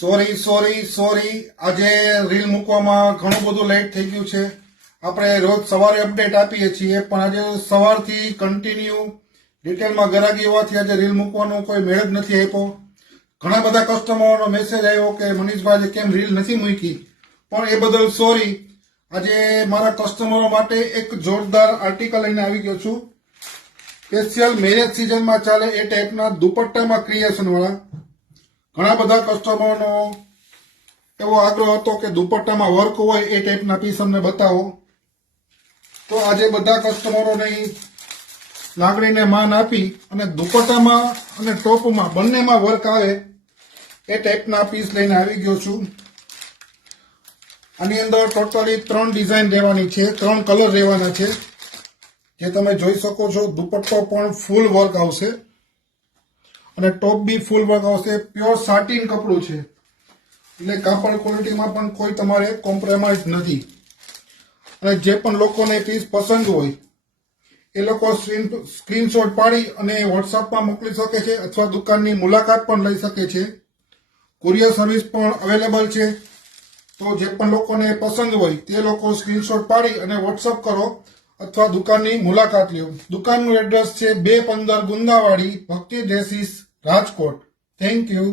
Sorry આજે reel મૂકવામાં ઘણું બધું લેટ થઈ ગયું છે. આપણે રોજ સવારે અપડેટ આપીએ છીએ, પણ આજે સવારથી કન્ટિન્યુ ડિટેલમાં ગરાગી હોવાથી આજે રીલ મૂકવાનો કોઈ મેળ જ નથી આપ્યો. ઘણા બધા કસ્ટમરોનો મેસેજ આવ્યો કે મનીષભાઈ આજે કેમ રીલ નથી મૂકી, પણ એ બદલ સોરી. આજે મારા કસ્ટમરો માટે એક જોરદાર આર્ટિકલ લઈને આવી ગયો છું. સ્પેશિયલ મેરેજ સિઝનમાં ચાલે એ ટાઈપના દુપટ્ટામાં ક્રિએશન વાળા. ઘણા બધા કસ્ટમરનો એવો આગ્રહ હતો કે દુપટ્ટામાં વર્ક હોય એ ટાઈપના પીસ અમને બતાવો. તો આજે બધા કસ્ટમરોની લાગણીને માન આપી અને દુપટ્ટામાં અને ટોપમાં બંનેમાં વર્ક આવે એ ટાઈપના પીસ લઈને આવી ગયો છું. આની અંદર ટોટલી 3 ડિઝાઇન રહેવાની છે, 3 કલર રહેવાના છે, જે તમે જોઈ શકો છો. દુપટ્ટો પણ ફૂલ વર્ક આવશે અને ટોપ બી ફૂલ વર્ક આવશે. પ્યોર સાટીન કપડું છે, એટલે કાપડ ક્વોલિટીમાં પણ કોઈ તમારે કોમ્પ્રોમાઇઝ નથી. અને જે પણ લોકોને પીસ પસંદ હોય એ લોકો સ્ક્રીનશોટ પાડી અને વોટ્સઅપમાં મોકલી શકે છે, અથવા દુકાનની મુલાકાત પણ લઈ શકે છે. કુરિયર સર્વિસ પણ અવેલેબલ છે. તો જે પણ લોકોને પસંદ હોય તે લોકો સ્ક્રીનશોટ પાડી અને વોટ્સઅપ કરો અથવા દુકાનની મુલાકાત લ્યો. દુકાનનું એડ્રેસ છે 215 ગુંદાવાડી, ભક્તિ ડ્રેસીસ, રાજકોટ. Thank you.